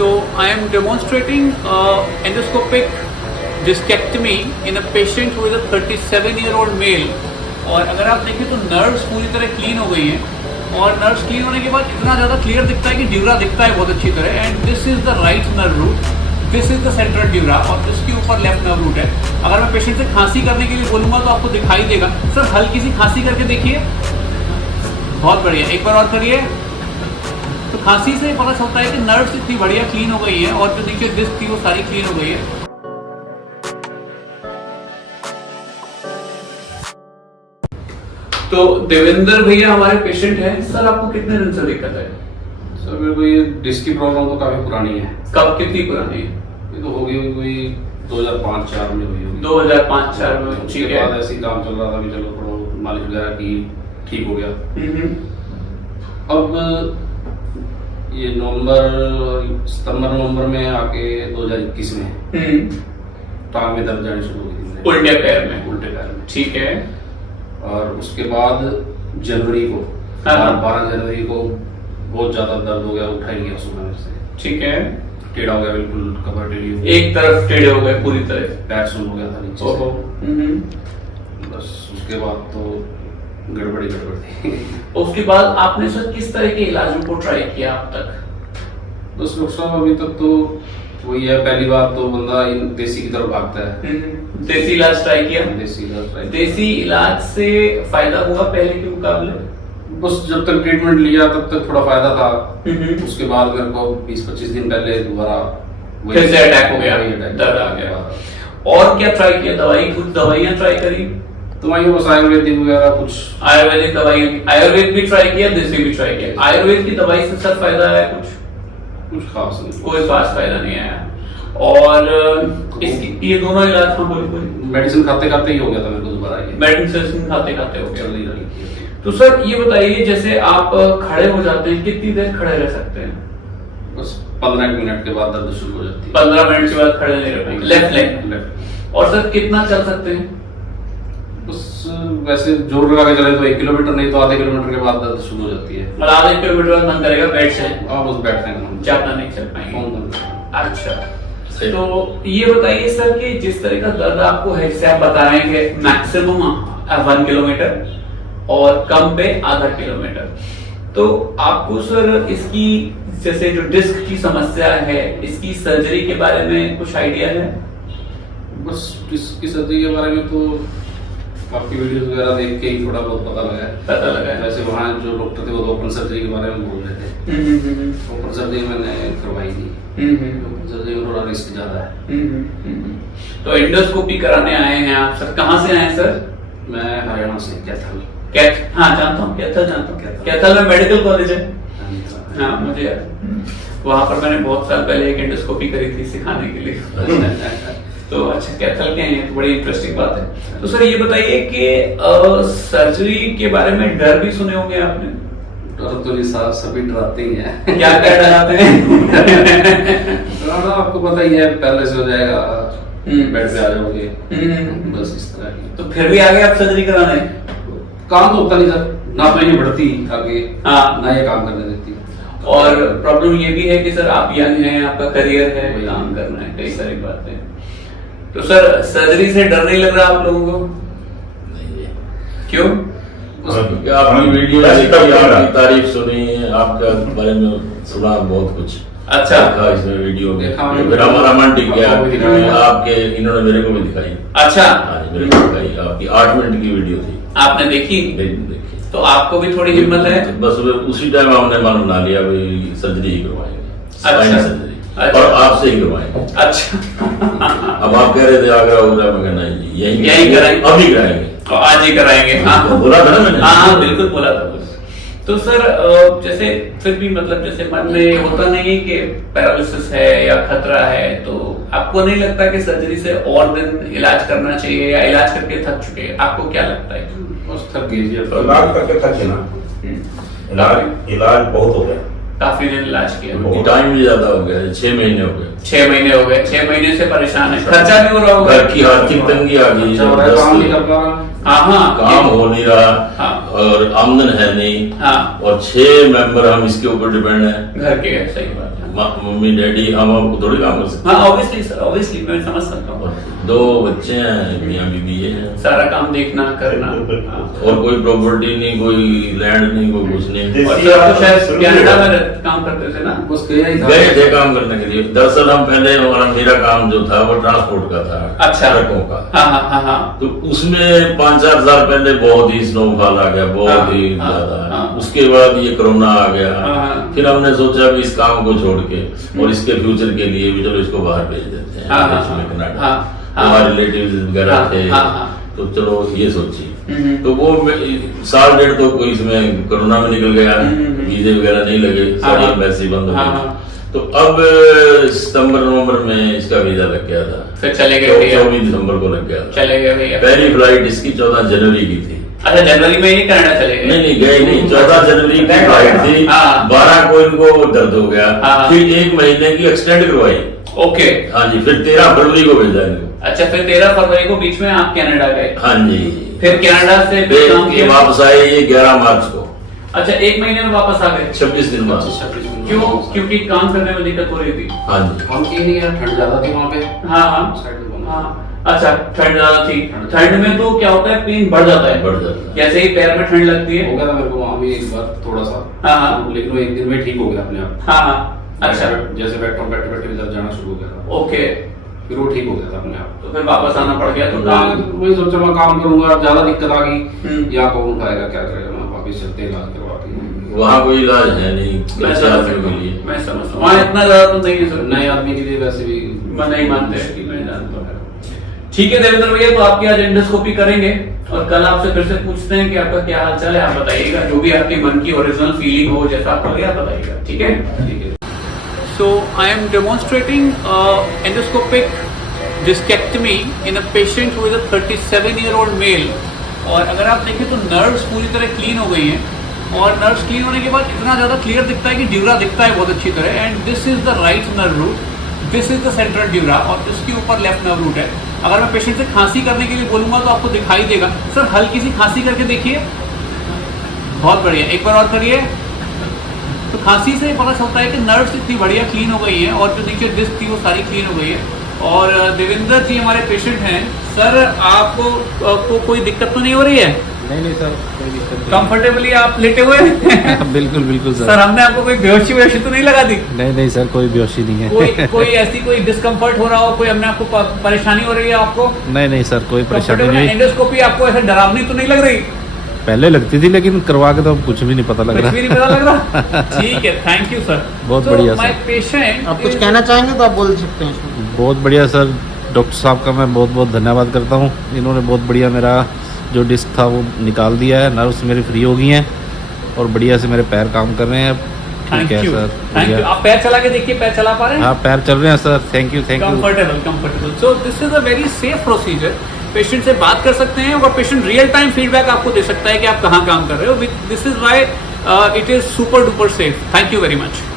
So I am demonstrating endoscopic discectomy in a patient who is a 37-year-old male. और अगर आप देखें तो नर्व्स पूरी तरह क्लीन हो गई हैं और नर्व्स क्लीन होने के बाद इतना ज़्यादा क्लियर दिखता है कि ड्यूरा दिखता है बहुत अच्छी तरह. And this is the right nerve root, this is the central dura और इसके ऊपर लेफ्ट नर्व रूट है. अगर मैं पेशेंट से खांसी करने के लिए बोलूँगा तो आपको दिखाई देगा. सर हल्की सी खांसी करके देखिए. बहुत बढ़िया, एक बार और करिए. तो खांसी से पता चलता है कि नर्व्स इतनी बढ़िया क्लीन हो गई है और जो नीचे डिस्क थी वो सारी क्लीन हो गई है. तो देवेंद्र भैया हमारे पेशेंट हैं. सर आपको कितने दिन से दिक्कत है? सर मेरे को ये डिस्क की प्रॉब्लम तो काफी पुरानी है. कब, कितनी पुरानी है? ये तो हो गई कोई 2005-4 में हुई होगी. 2005-4 में. ठीक है. बाद ऐसे ही काम चल रहा था कि चलो थोड़ा मालिश वगैरह की, ठीक हो गया. अब ये सितंबर नवंबर में आके 2021 में टांग में दर्द जानी शुरू हो गई. उल्टे पैर में. ठीक है. और उसके बाद जनवरी को 12 जनवरी को बहुत ज्यादा दर्द हो गया, उठा ही गया सुबह मेरे से. ठीक है. टेढ़ा हो गया, बिल्कुल कमर टेढ़ी हो गई, एक तरफ टेढ़े हो गए पूरी तरह, पैर सुन हो गया था नीचे से. बस उसके बाद तो गड़बड़ी थी. उसके बाद आपने सर किस तरह के इलाजों को ट्राई किया अब तक? बस डॉक्टर साहब अभी तक तो वही है, पहली बार तो बंदा देसी की तरफ भागता है. देसी इलाज ट्राई किया. देसी इलाज से फायदा हुआ पहले के मुकाबले? बस जब तक ट्रीटमेंट लिया तब तक थोड़ा फायदा था. उसके बाद मेरे को 20-25 दिन पहले दोबारा फिर से अटैक हो गया, दर्द आ गया. और क्या ट्राई किया? दवाई, कुछ दवाइयां ट्राई करी? दवाइयां बस आयुर्वेदिक वगैरह कुछ. आयुर्वेदिक दवाई, आयुर्वेद भी ट्राई किया, देसी भी ट्राई किया. आयुर्वेद की दवाई से सर फायदा है कुछ खास नहीं, कोई खास फायदा नहीं आया. और इसकी ये दोनों इलाज था बोली मेडिसिन खाते खाते ही हो गया था मेरे को दोबारा. मेडिसिन खाते खाते हो गया. चल नहीं रही. तो सर ये बताइए, जैसे आप खड़े हो जाते हैं कितनी देर खड़े रह सकते हैं? बस 15 मिनट के बाद दर्द शुरू हो जाती है. 15 मिनट के बाद खड़े नहीं रह पाएंगे. Left leg. और सर कितना चल सकते हैं? बस वैसे जोर लगा के चले तो 1 किलोमीटर, नहीं तो आधे किलोमीटर के बाद दर्द शुरू हो जाती है. मतलब आधे किलोमीटर बाद मन करेगा बैठ जाए. बस बैठने का ज्यादा नहीं चल पाएंगे. अच्छा, तो ये बताइए सर कि जिस तरह का दर्द आपको है, जैसे आप बता रहे हैं कि मैक्सिमम 1 किलोमीटर और कम पे आधा किलोमीटर, तो आपको सर इसकी जैसे जो डिस्क की समस्या है, इसकी सर्जरी के बारे में कुछ आइडिया है? बस डिस्क की सर्जरी के बारे में तो आपकी वीडियोस वगैरह देख के ही थोड़ा बहुत पता लगा है. वैसे वहाँ जो डॉक्टर थे वो तो ओपन सर्जरी के बारे में बोल रहे थे. ओपन सर्जरी मैंने करवाई थी. ओपन सर्जरी में थोड़ा रिस्क ज्यादा है. तो एंडोस्कोपी कराने आए हैं आप सर. कहाँ से आए हैं सर? मैं हरियाणा से, कैथल. हाँ जानता हूँ, जानता हूँ. कैथल में मेडिकल कॉलेज है. हाँ मुझे याद. वहाँ पर मैंने बहुत साल पहले एक एंडोस्कोपी करी थी सिखाने के लिए. तो अच्छा, कैथल के हैं, तो बड़ी इंटरेस्टिंग बात है. तो सर ये बताइए कि सर्जरी के बारे में डर भी सुने होंगे आपने? डर तो नहीं, सभी डराते ही हैं. क्या क्या डराते हैं? डराना आपको पता ही है, पहले से हो जाएगा, बेड पे आ जाओगे, बस इस तरह की. तो फिर भी आगे आप सर्जरी कराने? काम तो होता नहीं सर, ना तो ये बढ़ती आगे, हाँ, ना ये काम करने देती. और प्रॉब्लम ये भी है कि सर आप यंग हैं, आपका करियर है, काम करना है, कई सारी बातें. तो सर सर्जरी से डर नहीं लग रहा आप लोगों को? नहीं. क्यों? आपकी वीडियो देखी, आपकी तारीफ सुनी, आपके बारे में सुना बहुत कुछ. अच्छा, इसमें वीडियो फिर हमारा मन टिक गया. आपके इन्होंने मेरे को भी दिखाई. अच्छा, मेरे को दिखाई. आपकी 8 मिनट की वीडियो थी. आपने देखी? देखी. तो आपको भी थोड़ी हिम्मत है? बस उसी टाइम हमने मन बना लिया भाई सर्जरी ही करवाएंगे. अच्छा, सर्जरी और आपसे ही करवाएंगे. अच्छा. अब आप कह रहे थे आगरा वगैरह में, कहना यही कराएंगे, अभी कराएंगे, आज ही कराएंगे. हाँ बोला था ना मैंने. हाँ बिल्कुल बोला था. तो सर जैसे फिर भी मतलब जैसे मन में होता नहीं कि पैरालिसिस है या खतरा है, तो आपको नहीं लगता कि सर्जरी से और दिन इलाज करना चाहिए, या इलाज करके थक चुके हैं? आपको क्या लगता है? बस थक गई. इलाज करके थके ना. इलाज बहुत हो गया. काफी दिन इलाज किया, टाइम भी ज्यादा हो गया. 6 महीने हो गए. 6 महीने हो गए. 6 महीने से परेशान है. खर्चा भी हो रहा होगा. घर की आर्थिक तंगी आ गई. काम हो नहीं रहा और आमदन है नहीं. और 6 मेंबर हम इसके ऊपर डिपेंड है घर के. सही बात है. मम्मी डैडी हम आपको थोड़ी काम कर सकते हाँ ऑब्वियसली सर, ऑब्वियसली मैं समझ सकता हूँ। हैं। 2 बच्चे हैं, मियाँ बीवी है, सारा काम देखना करना। हाँ। और कोई प्रॉपर्टी नहीं, कोई लैंड नहीं, कोई कुछ नहीं। और सर आप तो शायद कनाडा में काम करते थे ना? बस गया ही था। गए थे काम करने के लिए। दरअसल हम पहले मेरा काम जो था वो ट्रांसपोर्ट का था। अच्छा। ट्रकों का। हाँ हाँ हाँ। तो उसमें 5-4 साल पहले बहुत ही स्नोफॉल आ गया, बहुत ही ज्यादा। उसके बाद ये कोरोना आ गया। फिर हमने सोचा भी इस काम को छोड़ के और इसके फ्यूचर के लिए भी चलो इसको बाहर भेज देते हैं, देश में कनाडा। हमारे रिलेटिव्स वगैरह थे, तो चलो ये सोची। तो वो 1.5 तो कोई इसमें कोरोना में निकल गया, वीजे वगैरह नहीं लगे, सारी एम्बेसी बंद हो गई। तो अब सितंबर-नवंबर में इसका वीजा लग गया था। फिर चले गए? 24 दिसंबर को लग गया था। चले गए भैया। पहली फ्लाइट इसकी 14 जनवरी की थी। अच्छा, जनवरी में ही कनाडा चले गए? नहीं गए नहीं, 14 जनवरी की फ्लाइट थी। 12 को इनको दर्द हो गया, फिर 1 महीने की एक्सटेंड करवाई। ओके। हाँ जी, फिर 13 फरवरी को भेजा इनको। अच्छा, फिर 13 फरवरी को बीच में आप कनाडा गए? हाँ जी। फिर कनाडा से ये वापस आए ये 11 मार्च को। अच्छा, 1 महीने में वापस आ गए? 26 दिन बाद। क्यों? क्योंकि काम करने में दिक्कत हो रही थी? हाँ जी। हम की नहीं है, ठंड ज्यादा थी वहाँ पे। हाँ। अच्छा, ठंड ज्यादा थी। ठंड में तो क्या होता है, पेन बढ़ जाता है। जैसे ही पैर में ठंड लगती है। हो गया था मेरे को वहाँ भी एक बार थोड़ा सा, लेकिन वो 1 दिन में ठीक हो गया अपने आप। हाँ। अच्छा, जैसे बैठते बैठे दर्द जाना शुरू हो गया था। ओके। फिर वो ठीक हो गया था अपने आप। तो फिर वापस आना पड़ गया? तो वही सोचा मैं काम करूंगा, ज्यादा दिक्कत आ गई, या कौन उठाएगा, क्या करेगा, मैं वापिस चलते इलाज करवाती। वहाँ कोई इलाज है नहीं मैं अच्छे आदमी के लिए। मैं समझता हूँ, वहाँ इतना ज्यादा तो नहीं है सर, नए आदमी के लिए वैसे भी नहीं मानते कि मैं जानता हूँ। ठीक है देवेंद्र भैया, तो आपकी आज एंडोस्कोपी करेंगे और कल आपसे फिर से पूछते हैं कि आपका क्या हाल चाल है। आप बताइएगा, जो भी आपके मन की ओरिजिनल फीलिंग हो, जैसा आपको लगे आप बताइएगा। ठीक है? ठीक है। So I am demonstrating endoscopic discectomy in a patient who is a 37-year-old male। और अगर आप देखें तो नर्व्स पूरी तरह क्लीन हो गई हैं, और नर्व्स क्लीन होने के बाद इतना ज़्यादा क्लियर दिखता है कि ड्यूरा दिखता है बहुत अच्छी तरह। And this is the right nerve root, this is the central dura, और इसके ऊपर लेफ्ट नर्व रूट है। अगर मैं पेशेंट से खांसी करने के लिए बोलूँगा तो आपको दिखाई देगा। सर हल्की सी खांसी करके देखिए, बहुत बढ़िया, एक बार और करिए। तो खांसी से पता चलता है कि नर्व्स इतनी बढ़िया क्लीन हो गई हैं, और जो नीचे डिस्क थी वो सारी क्लीन हो गई है। और देवेंद्र जी हमारे पेशेंट हैं। सर आपको कोई दिक्कत तो नहीं हो रही है? नहीं सर, कोई दिक्कत नहीं। कंफर्टेबली आप लेटे हुए हैं? बिल्कुल बिल्कुल सर। सर हमने आपको कोई बेहोशी तो नहीं लगा दी? नहीं सर, कोई बेहोशी नहीं है। कोई ऐसी कोई डिस्कम्फर्ट हो रहा हो, कोई हमने आपको परेशानी हो रही है आपको? नहीं सर, कोई परेशानी नहीं। एंडोस्कोपी आपको ऐसे डरावनी तो नहीं लग रही? पहले लगती थी, लेकिन करवा के तो कुछ भी नहीं पता लग रहा। कुछ भी नहीं पता लग रहा। ठीक है, थैंक यू सर। बहुत बढ़िया माय सर। पेशेंट, आप कुछ कहना चाहेंगे तो आप बोल सकते हैं। बहुत बढ़िया सर, डॉक्टर साहब का मैं बहुत धन्यवाद करता हूँ। इन्होंने बहुत बढ़िया मेरा जो डिस्क था वो निकाल दिया है, नर्व्स मेरी फ्री हो गई हैं और बढ़िया से मेरे पैर काम कर रहे हैं। ठीक है सर, थैंक यू। आप पैर चला के देखिए, पैर चला पा रहे हैं? हाँ, पैर चल रहे हैं sir. Thank you. Comfortable. So this is a very safe procedure. Patient से बात कर सकते हैं और पेशेंट रियल टाइम फीडबैक आपको दे सकता है कि आप कहाँ काम कर रहे हो। This is why it is super duper safe. Thank you very much.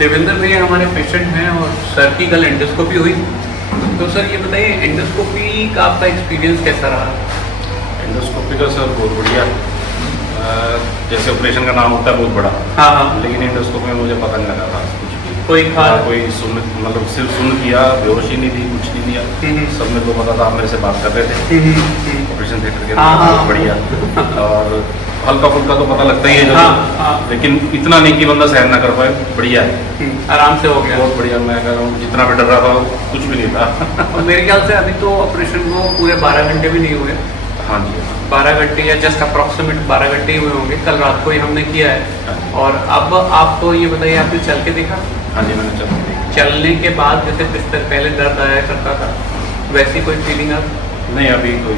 Devendra भैया हमारे पेशेंट हैं और सर की कल एंडोस्कोपी हुई। तो सर ये बताइए, एंडोस्कोपी का आपका एक्सपीरियंस कैसा रहा? एंडोस्कोपी का सर बहुत बढ़िया। जैसे ऑपरेशन का नाम होता है बहुत बड़ा, हाँ, लेकिन एंडोस्कोपी में मुझे पता नहीं लगा था कुछ भी। कोई खास कोई सुन, मतलब सिर्फ सुन किया, बेहोशी नहीं थी, कुछ नहीं दिया। सब मेरे को पता था, आप मेरे से बात कर रहे थे ऑपरेशन थिएटर के अंदर। बहुत बढ़िया। और हल्का फुल्का तो पता लगता ही है जब, लेकिन इतना नहीं कि बंदा सहन ना कर पाए। बढ़िया है, आराम से हो गया। बहुत बढ़िया। मैं कह रहा हूँ जितना मैं डर रहा था कुछ भी नहीं था। और मेरे ख्याल से अभी तो ऑपरेशन को पूरे 12 घंटे भी नहीं हुए। हाँ जी, 12 घंटे या जस्ट अप्रॉक्सीमेट 12 घंटे ही हुए होंगे। कल रात को ही हमने किया है। और अब आपको ये बताइए, आपने चल के देखा? हाँ जी, मैंने चल के देखा। चलने के बाद जैसे बिस्तर पहले दर्द आया करता था, वैसी कोई फीलिंग अब नहीं? अभी कोई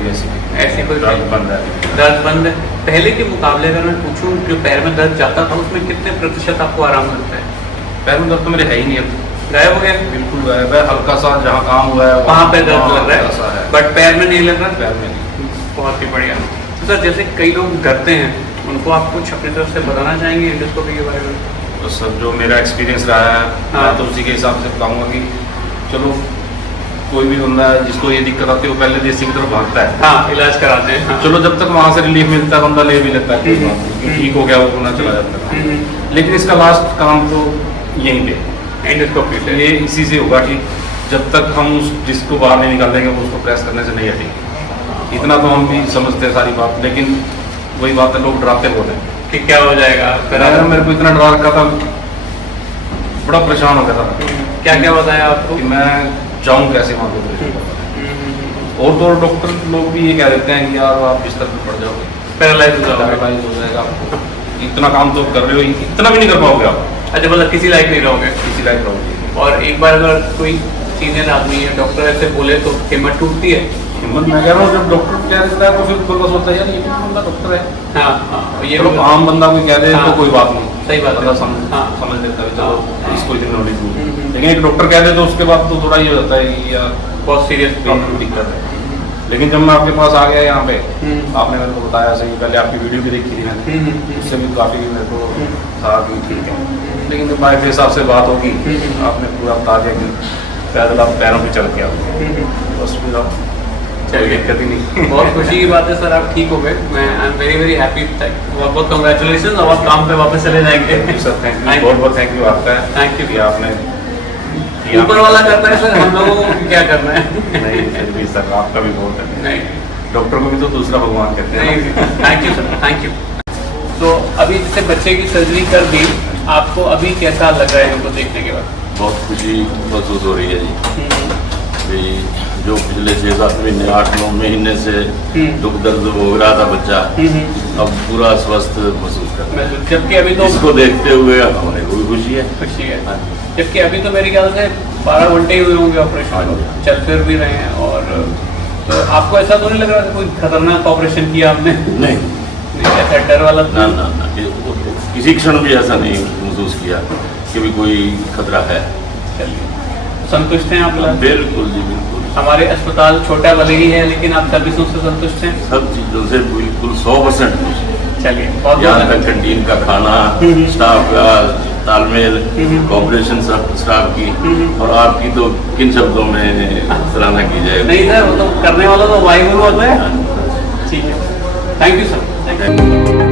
ऐसी कोई दर्द बंद है। दर्द बंद है। पहले के मुकाबले अगर मैं पूछूं, जो पैर में दर्द जाता था उसमें कितने प्रतिशत आपको आराम मिलता है? पैर में दर्द तो मेरे है ही नहीं अब। गायब हो गया? बिल्कुल गायब है, हल्का सा जहाँ काम हुआ है वहाँ पे दर्द लग हल्का रहा सा है, बट पैर में नहीं लग रहा? पैर में नहीं। बहुत ही बढ़िया। तो सर जैसे कई लोग डरते हैं, उनको आप कुछ अपनी तरफ से बताना चाहेंगे एंडोस्कोपी के बारे में? तो सर जो मेरा एक्सपीरियंस रहा है, हाँ। मैं तो उसी के हिसाब से बताऊंगा कि चलो कोई भी बंदा है जिसको ये दिक्कत आती है वो पहले देसी की तरफ भागता है। हाँ, इलाज कराते हैं। हाँ। चलो जब तक वहाँ से रिलीफ मिलता है बंदा ले भी लेता है, कोई बात नहीं, कि ठीक हो गया वो अपना चला जाता है। लेकिन इसका लास्ट काम तो यहीं पे एंडोस्कोपी से ये इसी से होगा कि जब तक हम उस जिसको बाहर नहीं निकाल देंगे वो उसको प्रेस करने से नहीं हटेगी। इतना तो हम भी समझते हैं सारी बात, लेकिन वही बात है, लोग डराते बहुत हैं कि क्या हो जाएगा। मेरे को इतना डरा रखा था, बड़ा परेशान हो गया था। क्या क्या बताया आपको? कि मैं जाऊँ कैसे वहाँ पे। और तो डॉक्टर लोग भी ये कह देते हैं कि यार आप बिस्तर पर पड़ जाओगे, पैरालाइज हो जाओगे। पैरालाइज हो जाएगा आपको, इतना काम तो कर रहे हो, इतना भी नहीं कर पाओगे आप, अच्छा, मतलब किसी लायक नहीं रहोगे। किसी लायक रहोगे। और एक बार अगर कोई सीनियर आदमी है, डॉक्टर ऐसे बोले तो हिम्मत टूटती है। हिम्मत मैं कह रहा हूँ, जब डॉक्टर कह देता है तो फिर बस होता है यार ये भी बंदा डॉक्टर है। हाँ हाँ, ये चलो आम बंदा कोई कह दे हाँ। तो कोई बात नहीं, सही बात है। बंदा हाँ। समझ लेता है, चलो हाँ। इसको इतनी नॉलेज नहीं। लेकिन एक डॉक्टर कह दे तो उसके बाद तो थोड़ा ये हो जाता है कि यार बहुत सीरियस प्रॉब्लम दिक्कत है। लेकिन जब मैं आपके पास आ गया यहाँ पे, आपने मेरे को बताया सही, पहले आपकी वीडियो भी देखी थी मैंने, उससे भी काफ़ी मेरे को था कि ठीक है। लेकिन जब बाय फेस आपसे बात होगी, आपने पूरा बता दिया कि पैदल आप पैरों पे चल के आओ, बस फिर आप कोई दिक्कत ही नहीं। बहुत खुशी की बात है सर, आप ठीक हो गए। मैं I am very very happy. बहुत बहुत कंग्रेचुलेशन। अब आप काम पे वापस चले जाएंगे। सर थैंक यू, बहुत बहुत थैंक यू आपका। Thank you. कि आपने ऊपर वाला करता है सर, हम लोगों को क्या करना है। नहीं फिर भी सर आपका भी बहुत है। नहीं, डॉक्टर को भी तो दूसरा भगवान कहते हैं। नहीं, thank you sir, thank you. तो अभी जैसे बच्चे की सर्जरी कर दी, आपको अभी कैसा लग रहा है इनको देखने के बाद? बहुत खुशी महसूस हो रही है जी। कि जो पिछले 6-7 महीने 8-9 महीने से दुख दर्द हो रहा था बच्चा, अब पूरा स्वस्थ महसूस कर रहा है। जबकि अभी तो इसको देखते हुए हमें को भी खुशी है। खुशी है। जबकि अभी तो मेरे ख्याल से 12 घंटे ही हुए होंगे ऑपरेशन, चल फिर भी रहे हैं। और तो आपको ऐसा तो नहीं लग रहा था कोई खतरनाक ऑपरेशन किया आपने? नहीं, ऐसा डर वाला ना ना ना, किसी क्षण भी ऐसा नहीं महसूस किया कि भी कोई खतरा है। चलिए, संतुष्ट हैं आप लोग? बिल्कुल जी, बिल्कुल। हमारे अस्पताल छोटा भले ही है, लेकिन आप सर्विसों से संतुष्ट हैं? सब चीज़ों से बिल्कुल 100% खुश। चलिए, बहुत यहाँ तक कैंटीन का खाना, स्टाफ का तालमेल, कोऑपरेशन स्टाफ की, और आपकी तो किन शब्दों में सराहना की जाए। नहीं सर, वो तो करने वाला तो वाहिगुरु होता है। ठीक है, thank you sir, thank you.